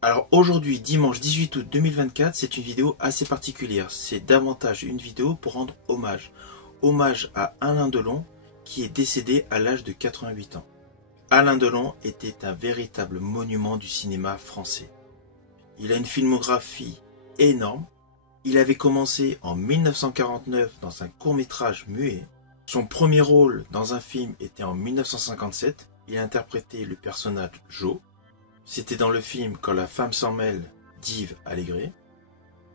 Alors aujourd'hui, dimanche 18 août 2024, c'est une vidéo assez particulière. C'est davantage une vidéo pour rendre hommage. Hommage à Alain Delon, qui est décédé à l'âge de 88 ans. Alain Delon était un véritable monument du cinéma français. Il a une filmographie énorme. Il avait commencé en 1949 dans un court-métrage muet. Son premier rôle dans un film était en 1957. Il interprétait le personnage Joe. C'était dans le film Quand la femme s'en mêle d'Yves Allégret.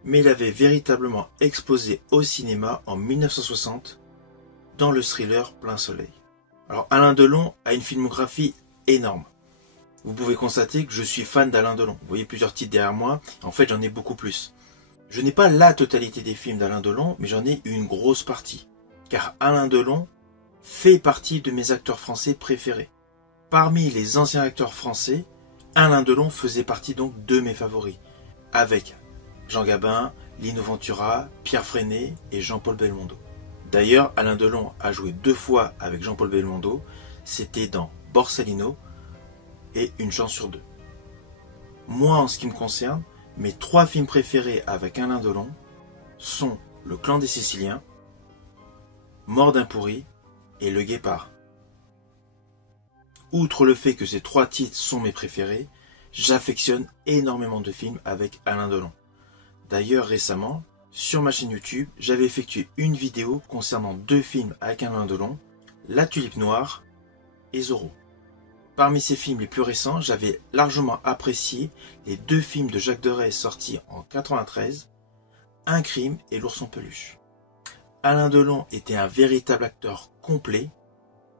Mais il avait véritablement explosé au cinéma en 1960 dans le thriller Plein Soleil. Alors Alain Delon a une filmographie énorme. Vous pouvez constater que je suis fan d'Alain Delon. Vous voyez plusieurs titres derrière moi. En fait, j'en ai beaucoup plus. Je n'ai pas la totalité des films d'Alain Delon, mais j'en ai une grosse partie. Car Alain Delon fait partie de mes acteurs français préférés. Parmi les anciens acteurs français, Alain Delon faisait partie donc de mes favoris. Avec Jean Gabin, Lino Ventura, Pierre Freinet et Jean-Paul Belmondo. D'ailleurs, Alain Delon a joué 2 fois avec Jean-Paul Belmondo. C'était dans Borsalino et Une chance sur 2. Moi, en ce qui me concerne, mes 3 films préférés avec Alain Delon sont Le Clan des Siciliens, Mort d'un pourri et Le Guépard. Outre le fait que ces 3 titres sont mes préférés, j'affectionne énormément de films avec Alain Delon. D'ailleurs, récemment, sur ma chaîne YouTube, j'avais effectué une vidéo concernant 2 films avec Alain Delon, La Tulipe Noire et Zorro. Parmi ces films les plus récents, j'avais largement apprécié les 2 films de Jacques Deray sortis en 1993, Un crime et L'ours en peluche. Alain Delon était un véritable acteur complet.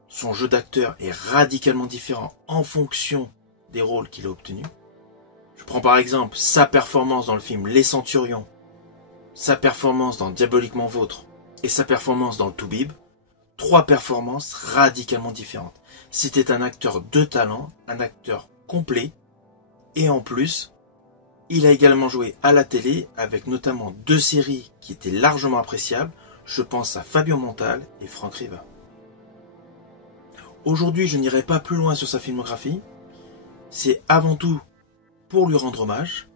Son jeu d'acteur est radicalement différent en fonction des rôles qu'il a obtenus. Je prends par exemple sa performance dans le film Les Centurions, sa performance dans Diaboliquement Vôtre et sa performance dans le Toubib. 3 performances radicalement différentes. C'était un acteur de talent, un acteur complet, et en plus, il a également joué à la télé avec notamment 2 séries qui étaient largement appréciables. Je pense à Fabien Montal et Franck Riva. Aujourd'hui, je n'irai pas plus loin sur sa filmographie. C'est avant tout pour lui rendre hommage.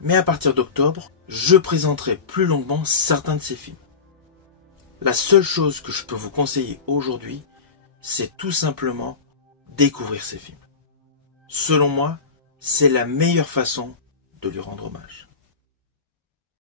Mais à partir d'octobre, je présenterai plus longuement certains de ses films. La seule chose que je peux vous conseiller aujourd'hui, c'est tout simplement découvrir ses films. Selon moi, c'est la meilleure façon de lui rendre hommage.